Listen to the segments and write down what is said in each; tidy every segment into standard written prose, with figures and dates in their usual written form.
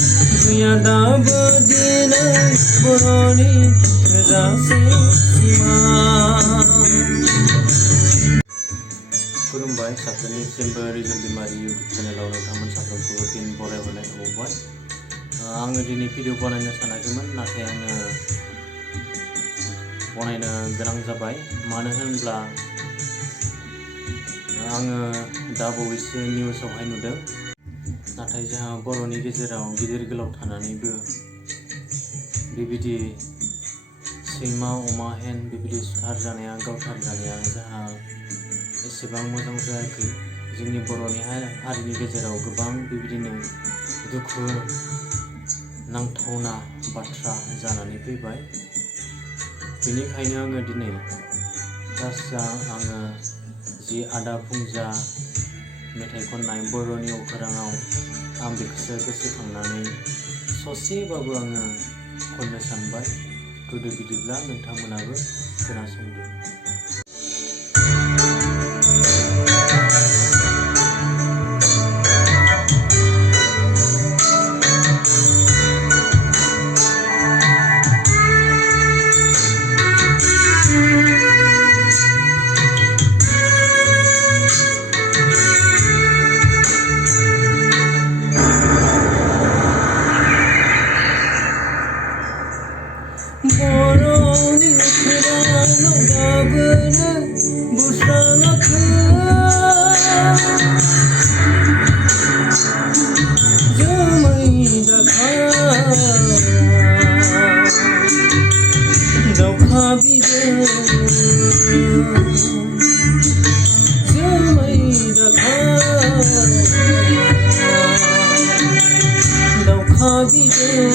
गैयादाबो दिनै बर'नि थोजासे सिमा। खुलुमबाय साफ्रोमनिसिमबो रिजल्ट दिमारि इउटुब चेनेलाव नोंथांमोन साफ्रोमखौबो फिन बरायबोनाय नुबाय। आङो दिनै भिडिअ बनायनो सानाखैमोन, नाथाय आङो बनायनो गोनां जाबाय। मानो होनब्ला आङो दा बावैसो निउसावहाय नुदों, नाथाय जोंहा बर'नि गेजेराव गिदिर गोलाव थानानैबो बेबायदि सैमा अमा हेन बेबायदि सुथार जानाया गावथार जानाया जोंहा एसेबां मोजां जायाखै। जोंनि बर'नि हारिनि गेजेराव गोबां बेबायदिनो दुखु नांथावना बाथ्रा जानानै फैबाय। बेनिखायनो आङो दिनै आङो जि आदा फुंजा मेथाइ खननाय बर'नि अखोराङाव आं बेखौसो गोसोखांनानै ससेबाबो आङो खननो सानबाय। गोदो बिदिब्ला नोंथांमोनाबो खोनासंदो। बर'नि अखोराङाव गाबोनो बुस्राङाखै, जोमै दाखा दावखा बिदों, जोमै दाखा दावखा बिदों।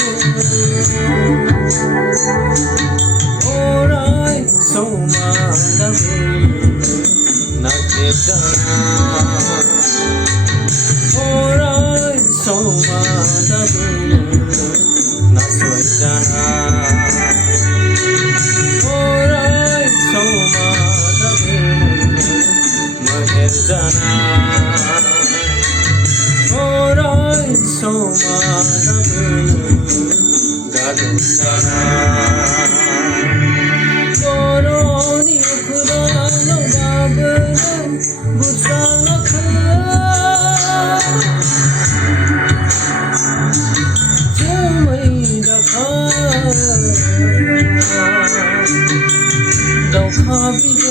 अराय समा दाबो नागिरजाना, अराय समा दाबो नासयजाना, अराय समा दाबो मेहेरजाना, अराय समा दाबो गादबजाना। बर'नि अखोराङाव गाबोनो बुस्राङाखै, जोमै दाखा दावखा बिदों।